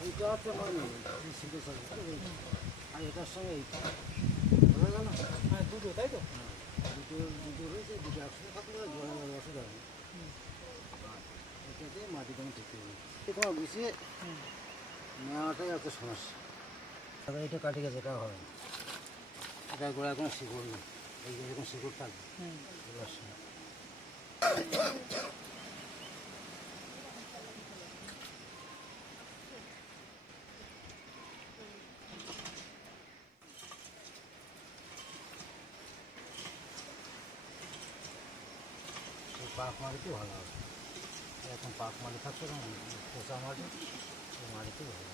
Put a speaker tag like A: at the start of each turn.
A: এইটা হচ্ছে আর এটার সঙ্গে এইটা গেল
B: হ্যাঁ দুটো তাই তো
A: দুটো দুটো রয়েছে দুটো একসঙ্গে থাকলে জোড়া অসুবিধা হবে এটাতে মাটি দাম ঠিক হবে তোমার গুছিয়ে নেওয়াটাই হচ্ছে সমস্যা দাদা এটা কাটি গেছে এটা হবে এটা গোড়ায় কোনো শিকড় নেই এই এরকম শিকড় থাকবে পাক মারিতে ভালো হবে। এখন পাক মারি থাকছে পোষা মারি মাটিতে ভালো